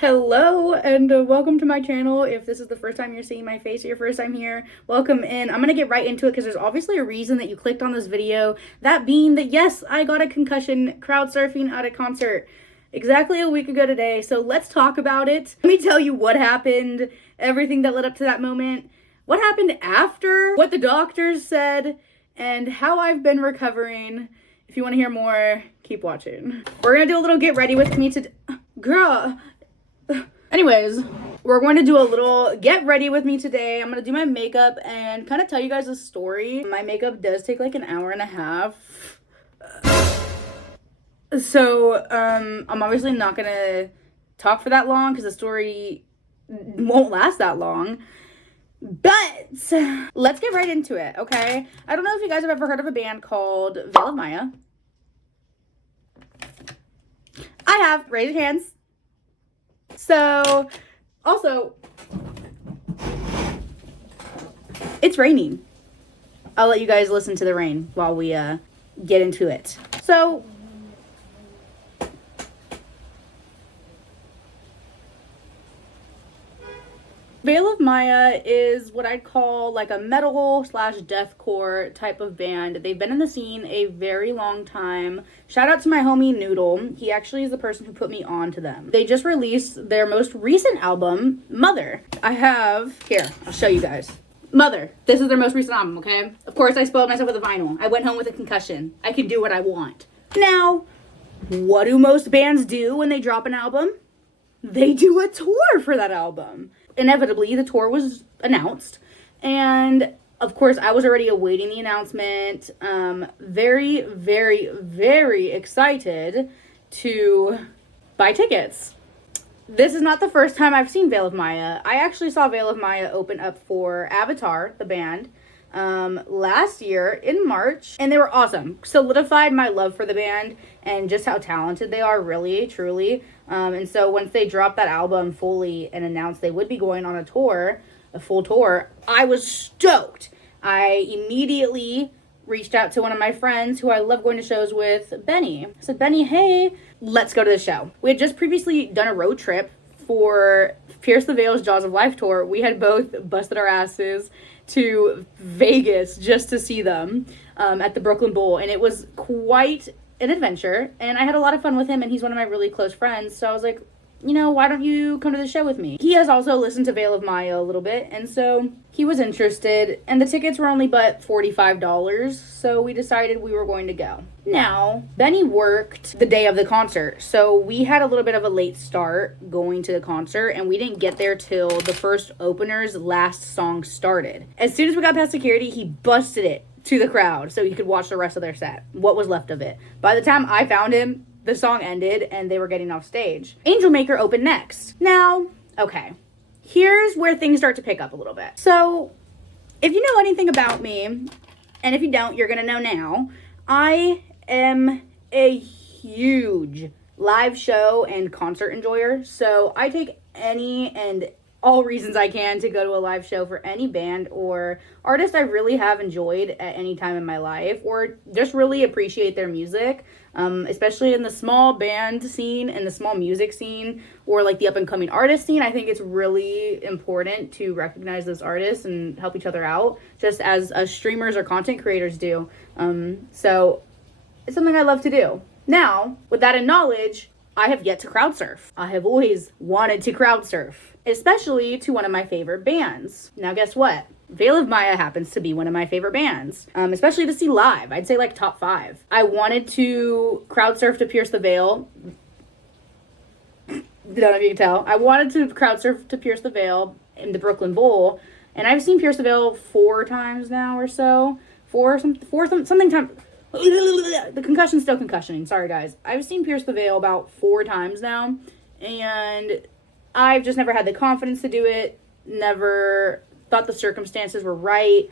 Hello and welcome to my channel. If this is the first time you're seeing my face or your first time here, welcome in. I'm gonna get right into it because there's obviously a reason that you clicked on this video, that being that yes, I got a concussion crowd surfing at a concert exactly a week ago today. So let's talk about it. Let me tell you what happened, everything that led up to that moment, what happened after, what the doctors said, and how I've been recovering. If you want to hear more, keep watching. We're gonna do a little get ready with me today. Girl. Anyways, we're going to do a little get ready with me today. I'm going to do my makeup and kind of tell you guys a story. My makeup does take like an hour and a half. So, I'm obviously not going to talk for that long because the story won't last that long. But let's get right into it, okay? I don't know if you guys have ever heard of a band called Veil of Maya. I have. Raise your hands. So, also, it's raining. I'll let you guys listen to the rain while we get into it. So, Veil of Maya is what I'd call like a metal / deathcore type of band. They've been in the scene a very long time. Shout out to my homie Noodle. He actually is the person who put me on to them. They just released their most recent album, Mother. Here, I'll show you guys. Mother. This is their most recent album, okay? Of course, I spoiled myself with a vinyl. I went home with a concussion. I can do what I want. Now, what do most bands do when they drop an album? They do a tour for that album. Inevitably, the tour was announced, and of course, I was already awaiting the announcement. Very, very, very excited to buy tickets. This is not the first time I've seen Veil of Maya. I actually saw Veil of Maya open up for Avatar, the band, last year in March, and they were awesome. Solidified my love for the band and just how talented they are, really, truly. And so once they dropped that album fully and announced they would be going on a tour, a full tour, I was stoked. I immediately reached out to one of my friends who I love going to shows with, Benny. I said, Benny, hey, let's go to the show. We had just previously done a road trip for Pierce the Veil's Jaws of Life tour. We had both busted our asses to Vegas just to see them at the Brooklyn Bowl, and it was quite an adventure, and I had a lot of fun with him, and he's one of my really close friends, so I was like, you know, why don't you come to the show with me? He has also listened to Veil of Maya a little bit, and so he was interested, and the tickets were only but $45, so we decided we were going to go. Now, Benny worked the day of the concert, so we had a little bit of a late start going to the concert, and we didn't get there till the first opener's last song started. As soon as we got past security, he busted it to the crowd so he could watch the rest of their set, what was left of it. By the time I found him, the song ended and they were getting off stage. Angel Maker opened next. Now, okay, here's where things start to pick up a little bit. So, if you know anything about me, and if you don't, you're gonna know now, I am a huge live show and concert enjoyer, so I take any and all reasons I can to go to a live show for any band or artist I really have enjoyed at any time in my life, or just really appreciate their music, especially in the small band scene and the small music scene, or like the up and coming artist scene. I think it's really important to recognize those artists and help each other out, just as streamers or content creators do. So it's something I love to do. Now, with that in knowledge, I have yet to crowd surf. I have always wanted to crowd surf, especially to one of my favorite bands. Now guess what? Veil of Maya happens to be one of my favorite bands, especially to see live. I'd say like top 5. I wanted to crowd surf to Pierce the Veil. Don't know if you can tell. I wanted to crowd surf to Pierce the Veil in the Brooklyn Bowl, and I've seen Pierce the Veil 4 times now or so. Something time. The concussion's still concussioning. Sorry, guys. I've seen Pierce the Veil about 4 times now, and I've just never had the confidence to do it, never thought the circumstances were right,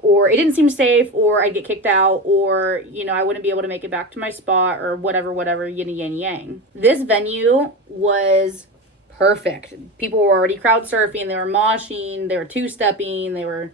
or it didn't seem safe, or I'd get kicked out, or, you know, I wouldn't be able to make it back to my spot, or whatever, yin yang yang. This venue was perfect. People were already crowd surfing, they were moshing, they were two-stepping, they were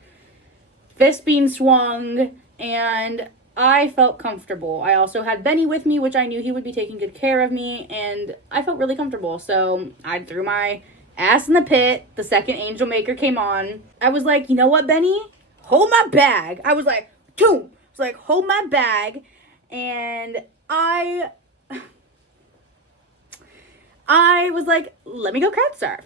fist being swung, and I felt comfortable. I also had Benny with me, which I knew he would be taking good care of me, and I felt really comfortable. So I threw my ass in the pit. The second Angel Maker came on. I was like, you know what, Benny? Hold my bag. I was like, boom. I was like, hold my bag. And I was like, let me go crowd surf.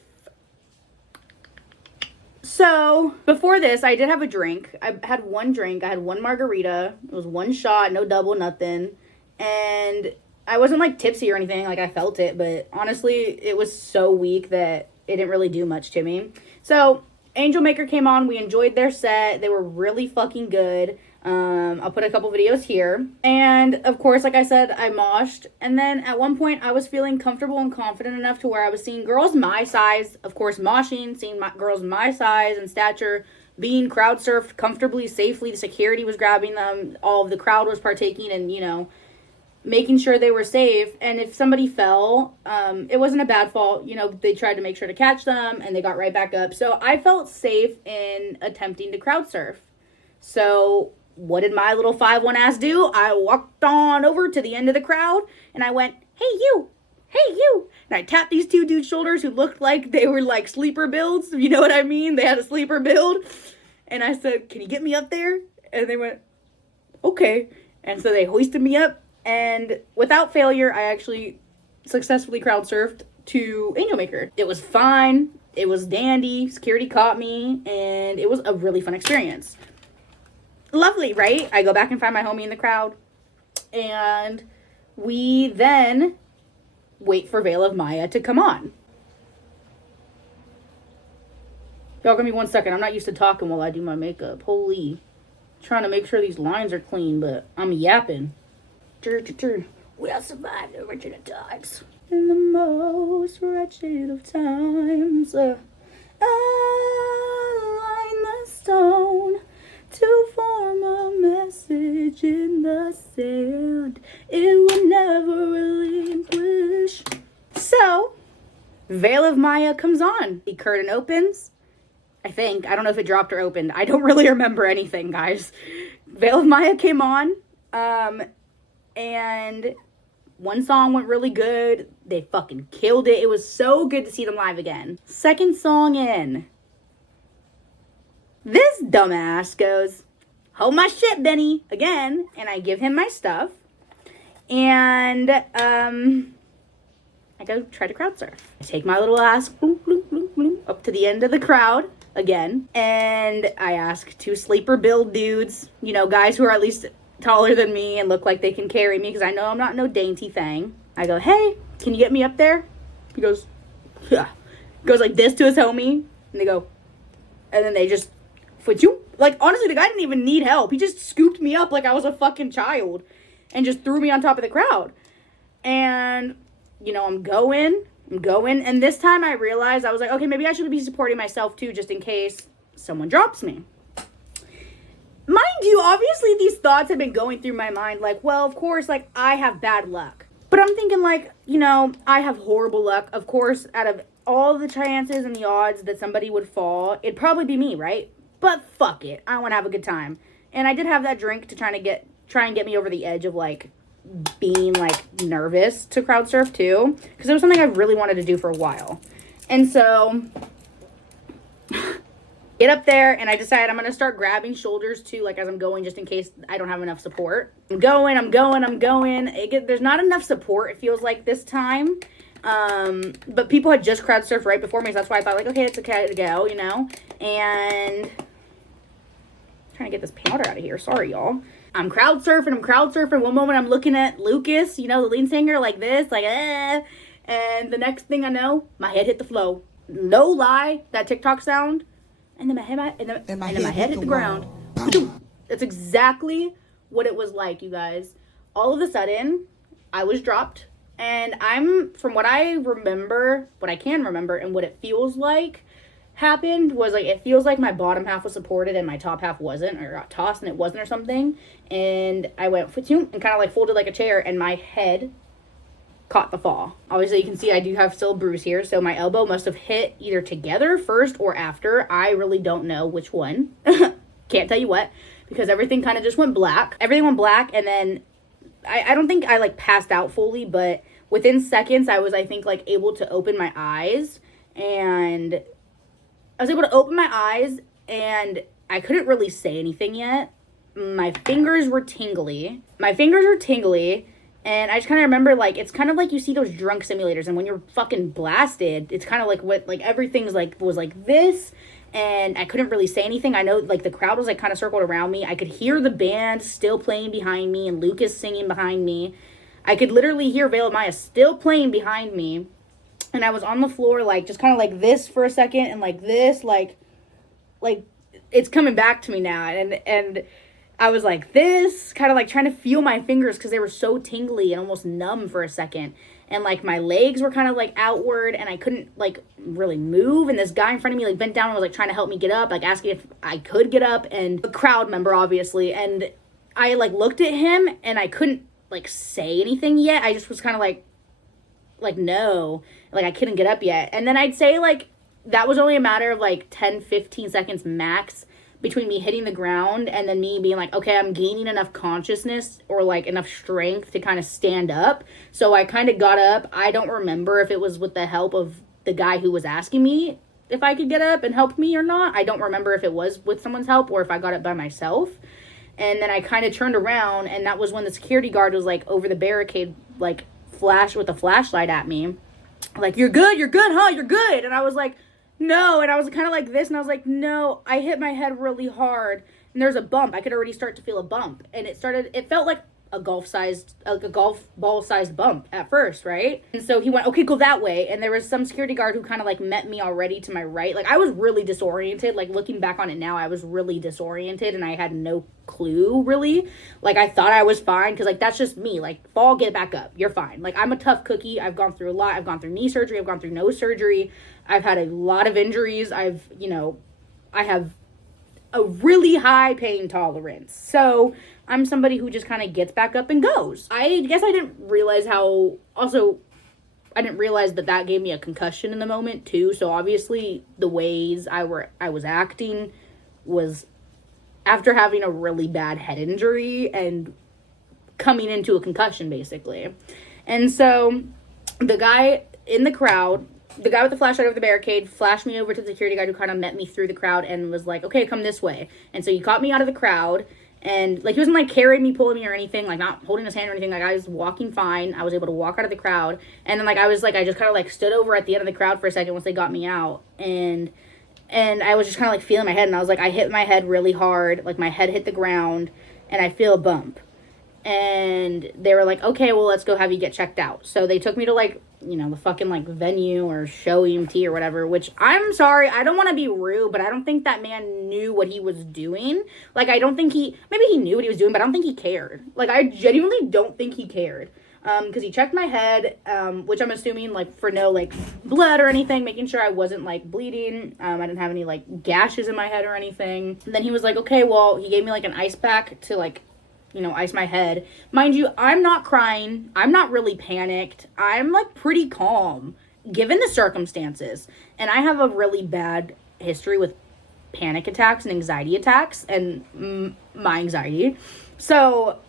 So, before this, I did have a drink. I had one drink. I had one margarita. It was one shot, no double, nothing. And I wasn't, like, tipsy or anything. Like, I felt it. But, honestly, it was so weak that it didn't really do much to me. So, Angel Maker came on. We enjoyed their set. They were really fucking good. I'll put a couple videos here. And, of course, like I said, I moshed. And then, at one point, I was feeling comfortable and confident enough to where I was seeing girls my size, of course, moshing, seeing girls my size and stature being crowd surfed comfortably, safely. The security was grabbing them. All of the crowd was partaking and, you know, making sure they were safe. And if somebody fell, it wasn't a bad fall. You know, they tried to make sure to catch them, and they got right back up. So, I felt safe in attempting to crowd surf. So, what did my little 5'1" ass do? I walked on over to the end of the crowd, and I went, hey, you, hey, you. And I tapped these two dudes' shoulders who looked like they were like sleeper builds. You know what I mean? They had a sleeper build. And I said, can you get me up there? And they went, okay. And so they hoisted me up, and without failure, I actually successfully crowd surfed to Angel Maker. It was fine. It was dandy. Security caught me, and it was a really fun experience. Lovely, right? I go back and find my homie in the crowd, and we then wait for Veil of Maya to come on. Y'all give me 1 second. I'm not used to talking while I do my makeup. Holy. Trying to make sure these lines are clean, but I'm yapping. We have survived the wretched of times. In the most wretched of times, I line the stone to form a message in the sand it will never relinquish. So, Veil of Maya comes on. The curtain opens. I think. I don't know if it dropped or opened. I don't really remember anything, guys. Veil of Maya came on. And one song went really good. They fucking killed it. It was so good to see them live again. Second song in. This dumbass goes, hold my shit, Benny, again. And I give him my stuff. And, I go try to crowd surf. I take my little ass bloom, bloom, bloom, bloom, up to the end of the crowd again. And I ask two sleeper build dudes, you know, guys who are at least taller than me and look like they can carry me because I know I'm not no dainty thing. I go, hey, can you get me up there? He goes, yeah. Goes like this to his homie. And they go, and then they just, like, honestly, the guy didn't even need help. He just scooped me up like I was a fucking child and just threw me on top of the crowd. And, you know, I'm going. And this time I realized, I was like, okay, maybe I should be supporting myself too, just in case someone drops me. Mind you, obviously these thoughts have been going through my mind, like, well, of course, like, I have bad luck. But I'm thinking, like, you know, I have horrible luck. Of course, out of all the chances and the odds that somebody would fall, it'd probably be me, right? But fuck it. I want to have a good time. And I did have that drink to try and get me over the edge of, like, being, like, nervous to crowd surf, too. Because it was something I really wanted to do for a while. And so, get up there, and I decided I'm going to start grabbing shoulders, too, like, as I'm going, just in case I don't have enough support. I'm going. There's not enough support, it feels like, this time. But people had just crowd surfed right before me, so that's why I thought, like, okay, it's okay to go, you know? And trying to get this powder out of here. Sorry, y'all. I'm crowd surfing. One moment I'm looking at Lucas, you know, the lead singer, like this, like, and the next thing I know, my head hit the flow. No lie, that TikTok sound. And then my head hit the ground. That's exactly what it was like, you guys. All of a sudden, I was dropped. And from what I remember, what I can remember, and what it feels like happened was, like, it feels like my bottom half was supported and my top half wasn't, or got tossed and it wasn't or something. And I went and kind of, like, folded like a chair, and my head caught the fall. Obviously, you can see I do have still a bruise here, so my elbow must have hit either together first or after. I really don't know which one. Can't tell you what. because everything kind of just went black. Everything went black, and then I don't think I like passed out fully, but within seconds I was, I think, like able to open my eyes, and I was able to open my eyes, and I couldn't really say anything yet. My fingers were tingly. And I just kind of remember, like, it's kind of like you see those drunk simulators, and when you're fucking blasted, it's kind of like what, like, everything's like, was like this, and I couldn't really say anything. I know, like, the crowd was, like, kind of circled around me. I could hear the band still playing behind me, and Lucas singing behind me. I could literally hear Veil of Maya still playing behind me, and I was on the floor, like, just kind of like this for a second, and like this, like, it's coming back to me now, and I was like this, kind of like trying to feel my fingers because they were so tingly and almost numb for a second. And like my legs were kind of like outward, and I couldn't like really move. And this guy in front of me like bent down and was like trying to help me get up, like asking if I could get up, and a crowd member obviously. And I like looked at him and I couldn't like say anything yet. I just was kind of like no, like I couldn't get up yet. And then I'd say like that was only a matter of like 10-15 seconds max between me hitting the ground and then me being like, okay, I'm gaining enough consciousness or like enough strength to kind of stand up. So I kind of got up. I don't remember if it was with the help of the guy who was asking me if I could get up and help me or not. I don't remember if it was with someone's help or if I got it by myself. And then I kind of turned around, and that was when the security guard was like over the barricade, like flash with a flashlight at me. Like, you're good, huh? You're good. And I was like, no. And I was kind of like this, and I was like, no. I hit my head really hard, and there's a bump. I could already start to feel a bump, and it felt like a golf ball sized bump at first, right? And so he went, okay, go that way. And there was some security guard who kind of like met me already to my right. Like, I was really disoriented. Like, looking back on it now, I was really disoriented, and I had no clue really. Like, I thought I was fine because like that's just me. Like, fall, get back up, you're fine. Like, I'm a tough cookie. I've gone through a lot. I've gone through knee surgery, I've gone through nose surgery, I've had a lot of injuries. I have a really high pain tolerance. So I'm somebody who just kind of gets back up and goes. I guess I didn't realize that gave me a concussion in the moment too. So obviously the ways I was acting was after having a really bad head injury and coming into a concussion basically. And so the guy in the crowd, the guy with the flashlight over the barricade, flashed me over to the security guard who kind of met me through the crowd and was like, okay, come this way. And so he caught me out of the crowd, and like he wasn't like carrying me, pulling me or anything, like not holding his hand or anything. Like, I was walking fine. I was able to walk out of the crowd. And then like I just kind of like stood over at the end of the crowd for a second once they got me out, and I was just kind of like feeling my head, and I was like, I hit my head really hard, like my head hit the ground, and I feel a bump. And they were like, okay, well, let's go have you get checked out. So they took me to like, the fucking like venue or show EMT or whatever, which I'm sorry, I don't want to be rude, but I don't think that man knew what he was doing. Like, I don't think maybe he knew what he was doing, but I don't think he cared. Like, I genuinely don't think he cared. Because he checked my head, which I'm assuming, like, for no, like, blood or anything, making sure I wasn't, like, bleeding. I didn't have any, like, gashes in my head or anything. And then he was like, okay, well, he gave me, like, an ice pack to, like, ice my head. Mind you, I'm not crying. I'm not really panicked. I'm, like, pretty calm, given the circumstances. And I have a really bad history with panic attacks and anxiety attacks, and my anxiety. So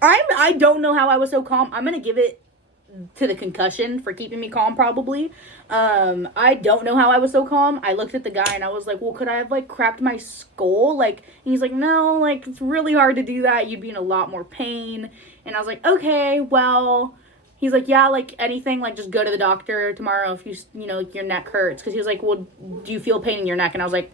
I don't know how I was so calm. I'm going to give it to the concussion for keeping me calm, probably. I don't know how I was so calm. I looked at the guy and I was like, well, could I have like cracked my skull? Like, and he's like, no, like, it's really hard to do that. You'd be in a lot more pain. And I was like, okay, well, he's like, yeah, like anything, like just go to the doctor tomorrow if your neck hurts. Cause he was like, well, do you feel pain in your neck? And I was like,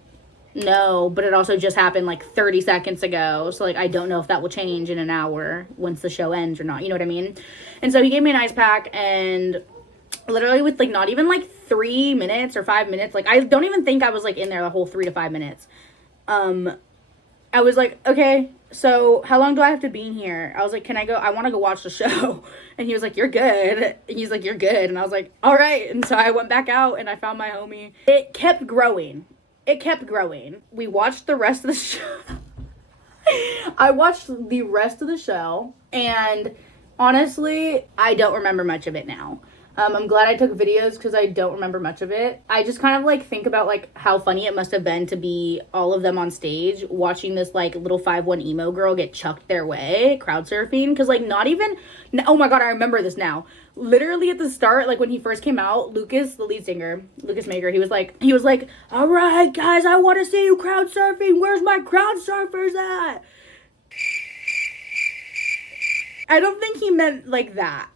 no, but it also just happened like 30 seconds ago. So like, I don't know if that will change in an hour once the show ends or not. You know what I mean? And so he gave me an ice pack, and literally with like not even like 3 minutes or 5 minutes, like I don't even think I was like in there the whole 3 to 5 minutes. I was like, okay, so how long do I have to be in here? I was like, can I go? I want to go watch the show. And he was like, you're good. He's like, you're good. And I was like, all right. And so I went back out and I found my homie. It kept growing. We watched the rest of the show. I watched the rest of the show, and honestly, I don't remember much of it now. I'm glad I took videos because I don't remember much of it. I just kind of like think about like how funny it must have been to be all of them on stage watching this like little 5'1" emo girl get chucked their way crowd surfing. Because like not even, oh my god, I remember this now. Literally at the start, like when he first came out, Lucas, the lead singer, Lucas Maker, he was like, all right guys, I want to see you crowd surfing. Where's my crowd surfers at? I don't think he meant like that.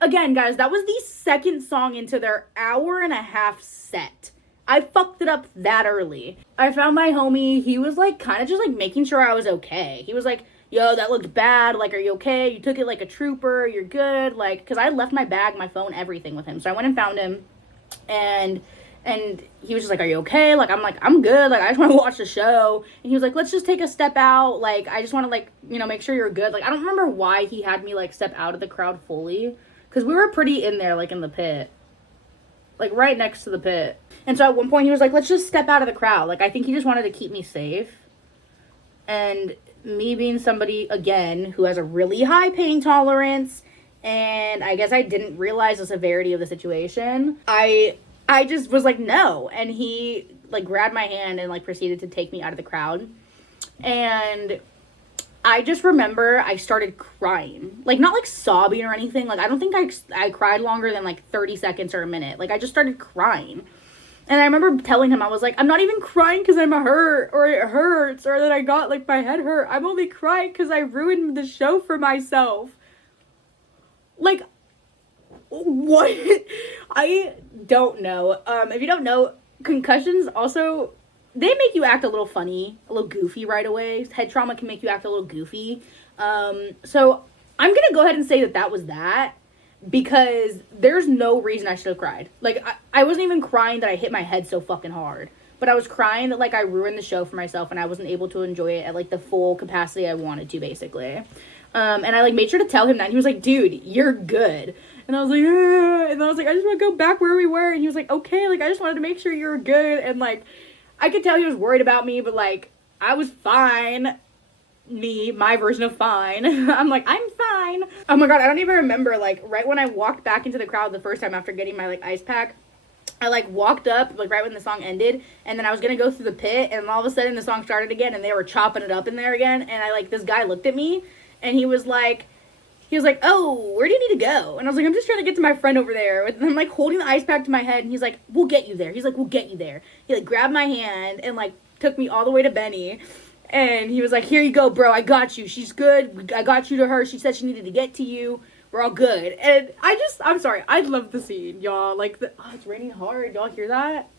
Again, guys, that was the second song into their hour-and-a-half set. I fucked it up that early. I found my homie. He was, like, kind of just, like, making sure I was okay. He was like, yo, that looked bad. Like, are you okay? You took it like a trooper. You're good. Like, because I left my bag, my phone, everything with him. So I went and found him, and he was just like, are you okay? Like, I'm good. Like, I just want to watch the show. And he was like, let's just take a step out. Like, I just want to, like, you know, make sure you're good. Like, I don't remember why he had me, like, step out of the crowd fully. Because we were pretty in there, like, in the pit. Like, right next to the pit. And so at one point, he was like, let's just step out of the crowd. Like, I think he just wanted to keep me safe. And me being somebody, again, who has a really high pain tolerance, and I guess I didn't realize the severity of the situation, I just was like, no. And he, like, grabbed my hand and, like, proceeded to take me out of the crowd. And I just remember I started crying. Like, not, like, sobbing or anything. Like, I don't think I cried longer than, like, 30 seconds or a minute. Like, I just started crying. And I remember telling him, I was like, I'm not even crying because I'm hurt, or it hurts, or that I got, like, my head hurt. I'm only crying because I ruined the show for myself. Like, what? I don't know. If you don't know, concussions also, they make you act a little funny, a little goofy right away. Head trauma can make you act a little goofy. So I'm going to go ahead and say that was that, because there's no reason I should have cried. Like, I wasn't even crying that I hit my head so fucking hard, but I was crying that, like, I ruined the show for myself and I wasn't able to enjoy it at, like, the full capacity I wanted to, basically. And I, like, made sure to tell him that, and he was like, dude, you're good. And I was like, ah. And I was like, I just want to go back where we were. And he was like, okay, like, I just wanted to make sure you were good. And, like, I could tell he was worried about me, but, like, I was fine. My version of fine. I'm like, I'm fine. Oh my god, I don't even remember, like, right when I walked back into the crowd the first time after getting my, like, ice pack, I, like, walked up, like, right when the song ended, and then I was gonna go through the pit, and all of a sudden the song started again, and they were chopping it up in there again, and I, like, this guy looked at me, and he was like, oh, where do you need to go? And I was like, I'm just trying to get to my friend over there. And I'm, like, holding the ice pack to my head, and he's like, we'll get you there. He's like, we'll get you there. He, like, grabbed my hand and, like, took me all the way to Benny. And he was like, here you go, bro. I got you. She's good. I got you to her. She said she needed to get to you. We're all good. And I'm sorry. I love the scene, y'all. Like, it's raining hard. Y'all hear that?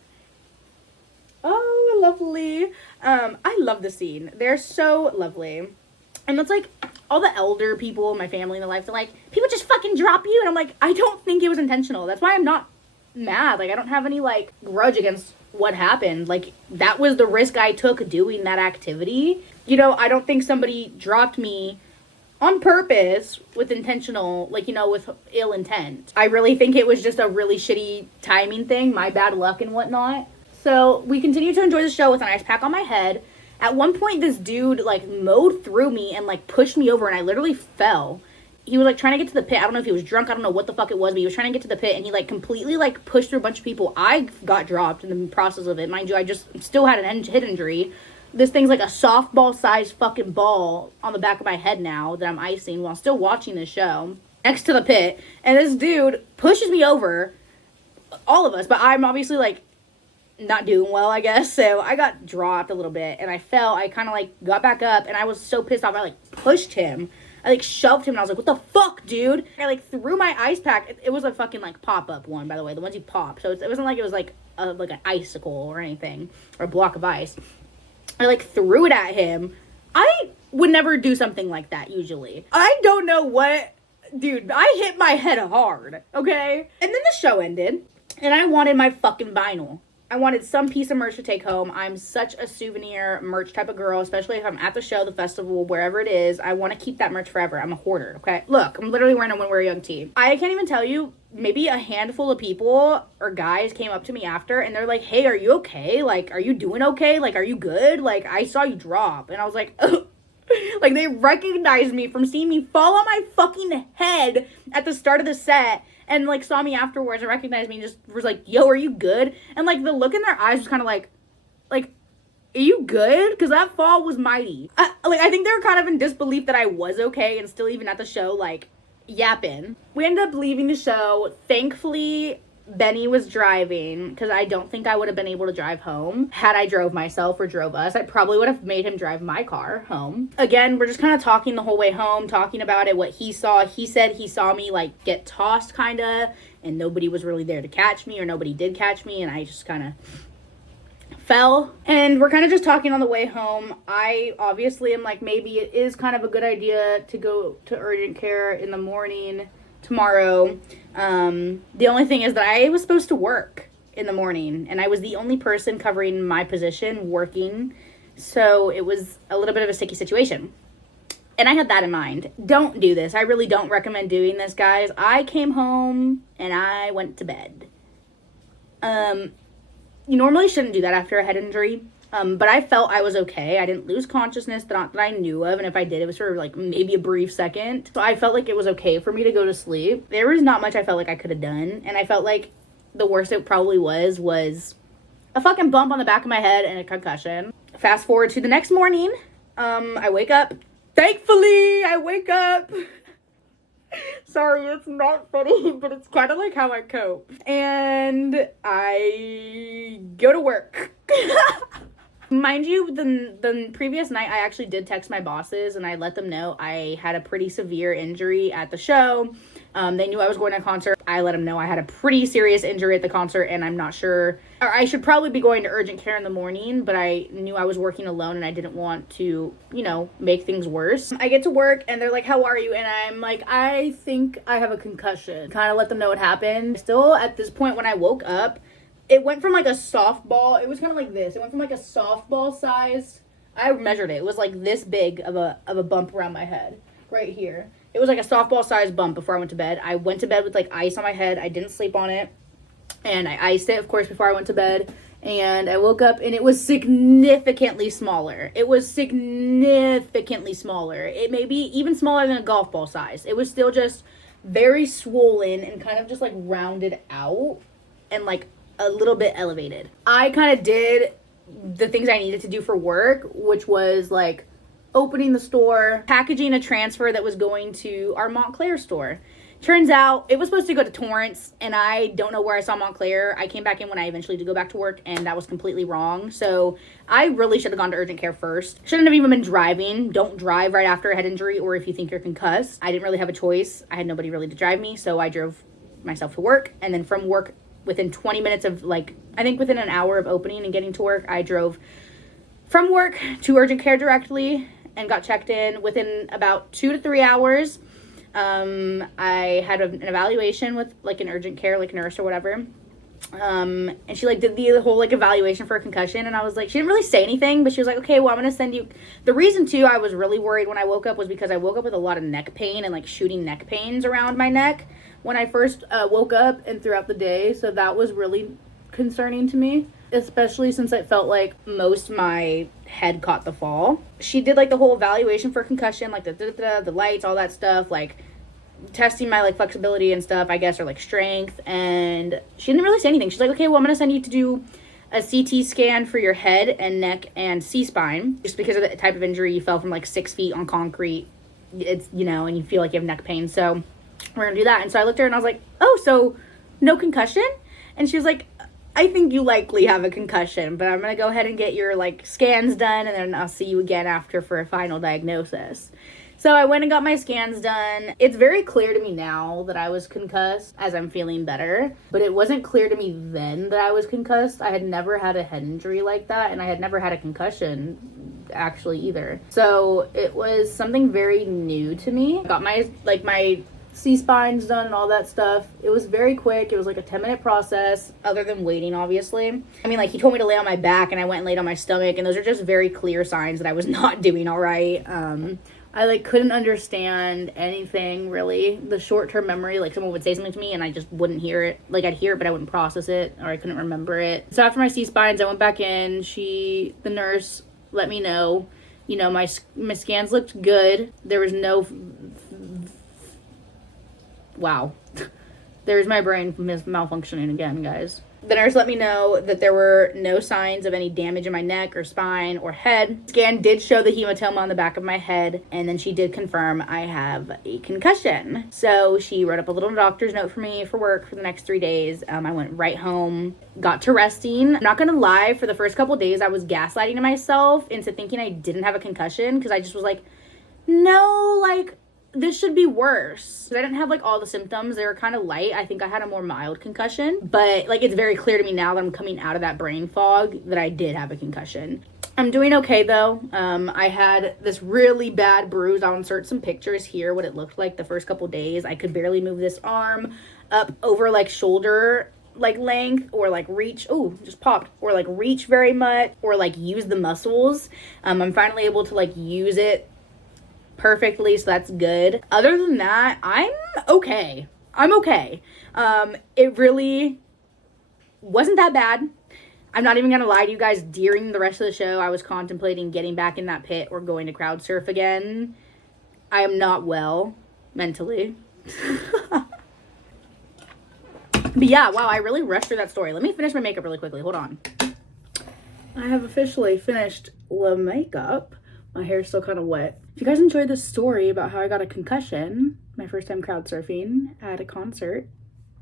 Oh, lovely. I love the scene. They're so lovely. And it's like, all the elder people in my family in the life, they're like, people just fucking drop you. And I'm like, I don't think it was intentional. That's why I'm not mad. Like, I don't have any, like, grudge against what happened. Like, that was the risk I took doing that activity. You know, I don't think somebody dropped me on purpose with intentional, like, you know, with ill intent. I really think it was just a really shitty timing thing, my bad luck and whatnot. So we continue to enjoy the show with an ice pack on my head. At one point, this dude, like, mowed through me and, like, pushed me over, and I literally fell. He was, like, trying to get to the pit. I don't know if he was drunk. I don't know what the fuck it was, but he was trying to get to the pit, and he, like, completely, like, pushed through a bunch of people. I got dropped in the process of it. Mind you, I just still had an head injury. This thing's like a softball-sized fucking ball on the back of my head now that I'm icing while still watching this show next to the pit. And this dude pushes me over, all of us, but I'm obviously, like, not doing well, I guess. So I got dropped a little bit, and I fell. I kind of, like, got back up, and I was so pissed off. I, like, pushed him. I, like, shoved him, and I was like, what the fuck, dude? I, like, threw my ice pack. It was a fucking, like, pop-up one, by the way. The ones you pop. So it wasn't like it was, like an icicle or anything. Or a block of ice. I, like, threw it at him. I would never do something like that, usually. I don't know what... Dude, I hit my head hard, okay? And then the show ended, and I wanted my fucking vinyl. I wanted some piece of merch to take home. I'm such a souvenir merch type of girl, especially if I'm at the show, the festival, wherever it is. I want to keep that merch forever. I'm a hoarder, okay? Look, I'm literally wearing a When We Were Young tee. I can't even tell you, maybe a handful of people or guys came up to me after, and they're like, hey, are you okay? Like, are you doing okay? Like, are you good? Like, I saw you drop. And I was like, ugh. Like, they recognized me from seeing me fall on my fucking head at the start of the set. and like saw me afterwards and recognized me and just was like, yo, are you good? And like the look in their eyes was kind of like, are you good? Because that fall was mighty. I think they were kind of in disbelief that I was okay and still even at the show, like, yapping. We ended up leaving the show. Thankfully, Benny was driving because I don't think I would have been able to drive home had I drove myself or drove us. I probably would have made him drive my car home. Again, we're just kind of talking the whole way home, talking about it, what he saw. He said he saw me like get tossed kind of, and nobody was really there to catch me, or nobody did catch me, and I just kind of fell. And we're kind of just talking on the way home. I obviously am like, maybe it is kind of a good idea to go to urgent care in the morning tomorrow. The only thing is that I was supposed to work in the morning, and I was the only person covering my position working, so it was a little bit of a sticky situation. And I had that in mind. Don't do this. I really don't recommend doing this, guys. I came home and I went to bed. You normally shouldn't do that after a head injury, but I felt I was okay. I didn't lose consciousness that I knew of, and if I did, it was for like maybe a brief second. So I felt like it was okay for me to go to sleep. There was not much I felt like I could have done, and I felt like the worst it probably was a fucking bump on the back of my head and a concussion. Fast forward to the next morning, I wake up. Thankfully, I wake up. Sorry, it's not funny, but it's kind of like how I cope. And I go to work. Mind you, the previous night, I actually did text my bosses, and I let them know I had a pretty severe injury at the show. They knew I was going to a concert. I let them know I had a pretty serious injury at the concert, and I'm not sure, or I should probably be going to urgent care in the morning, but I knew I was working alone, and I didn't want to, make things worse. I get to work, and they're like, how are you? And I'm like, I think I have a concussion. Kind of let them know what happened. Still, at this point, when I woke up, it went from like a softball, it was kind of like this. It went from like a softball size. I measured it. It was like this big of a bump around my head, right here. It was like a softball size bump before I went to bed. I went to bed with like ice on my head. I didn't sleep on it. And I iced it, of course, before I went to bed. And I woke up and it was significantly smaller. It was significantly smaller. It may be even smaller than a golf ball size. It was still just very swollen and kind of just like rounded out and like a little bit elevated. I kind of did the things I needed to do for work, which was like opening the store, packaging a transfer that was going to our Montclair store. Turns out it was supposed to go to Torrance, and I don't know where I saw Montclair. I came back in when I eventually did go back to work, and that was completely wrong. So I really should have gone to urgent care first. Shouldn't have even been driving. Don't drive right after a head injury or if you think you're concussed. I didn't really have a choice. I had nobody really to drive me, so I drove myself to work. And then from work, within 20 minutes of I think within an hour of opening and getting to work, I drove from work to urgent care directly and got checked in. Within about 2 to 3 hours, I had an evaluation with like an urgent care, like nurse or whatever. And she like did the whole like evaluation for a concussion, and I was like, she didn't really say anything, but she was like, okay, well, I'm gonna send you. The reason too I was really worried when I woke up was because I woke up with a lot of neck pain and like shooting neck pains around my neck when I first woke up and throughout the day. So that was really concerning to me, especially since it felt like most my head caught the fall. She did like the whole evaluation for concussion, like the lights, all that stuff, like testing my like flexibility and stuff, I guess, or like strength. And she didn't really say anything. She's like, okay, well, I'm gonna send you to do a CT scan for your head and neck and C-spine, just because of the type of injury. You fell from like 6 feet on concrete. It's, and you feel like you have neck pain, so we're gonna do that. And so I looked at her and I was like, oh, so no concussion? And she was like, I think you likely have a concussion, but I'm gonna go ahead and get your like scans done, and then I'll see you again after for a final diagnosis. So I went and got my scans done. It's very clear to me now that I was concussed as I'm feeling better, but it wasn't clear to me then that I was concussed. I had never had a head injury like that, and I had never had a concussion actually either. So it was something very new to me. I got my C-spines done and all that stuff. It was very quick. It was like a 10-minute process, other than waiting, obviously. I mean, like, he told me to lay on my back, and I went and laid on my stomach, and those are just very clear signs that I was not doing all right. I couldn't understand anything really. The short-term memory, someone would say something to me and I just wouldn't hear it. I'd hear it, but I wouldn't process it, or I couldn't remember it. So after my C-spines, I went back in. The nurse let me know, my scans looked good. There was no There's my brain malfunctioning again, guys. The nurse let me know that there were no signs of any damage in my neck or spine or head. Scan did show the hematoma on the back of my head, and then she did confirm I have a concussion. So she wrote up a little doctor's note for me for work for the next 3 days. I went right home, got to resting. I'm not gonna lie, for the first couple days I was gaslighting myself into thinking I didn't have a concussion, because I just was like, no, like, this should be worse. I didn't have like all the symptoms. They were kind of light. I think I had a more mild concussion, but like it's very clear to me now that I'm coming out of that brain fog that I did have a concussion. I'm doing okay though. I had this really bad bruise. I'll insert some pictures here what it looked like the first couple days. I could barely move this arm up over like shoulder like length, or like reach, oh, just popped, or like reach very much, or like use the muscles. I'm finally able to like use it perfectly, so that's good. Other than that, I'm okay. It really wasn't that bad. I'm not even gonna lie to you guys, during the rest of the show I was contemplating getting back in that pit or going to crowd surf again. I am not well mentally. But yeah, wow, I really rushed through that story. Let me finish my makeup really quickly. Hold on. I have officially finished the makeup. My hair's still kind of wet. If you guys enjoyed this story about how I got a concussion, my first time crowd surfing at a concert,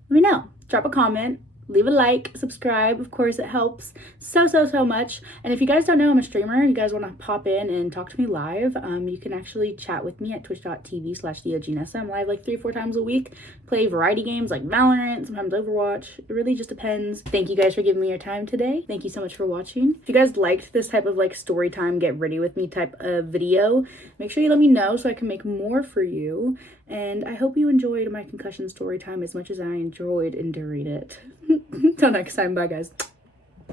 let me know. Drop a comment, leave a like, subscribe. Of course, it helps so much. And if you guys don't know I'm a streamer, you guys want to pop in and talk to me live, you can actually chat with me at twitch.tv/theognessa. I'm live like 3 or 4 times a week. Play variety games like Valorant, sometimes Overwatch. It really just depends. Thank you guys for giving me your time today. Thank you so much for watching. If you guys liked this type of like story time, get ready with me type of video, make sure you let me know so I can make more for you. And I hope you enjoyed my concussion story time as much as I enjoyed enduring it. Till next time, bye guys.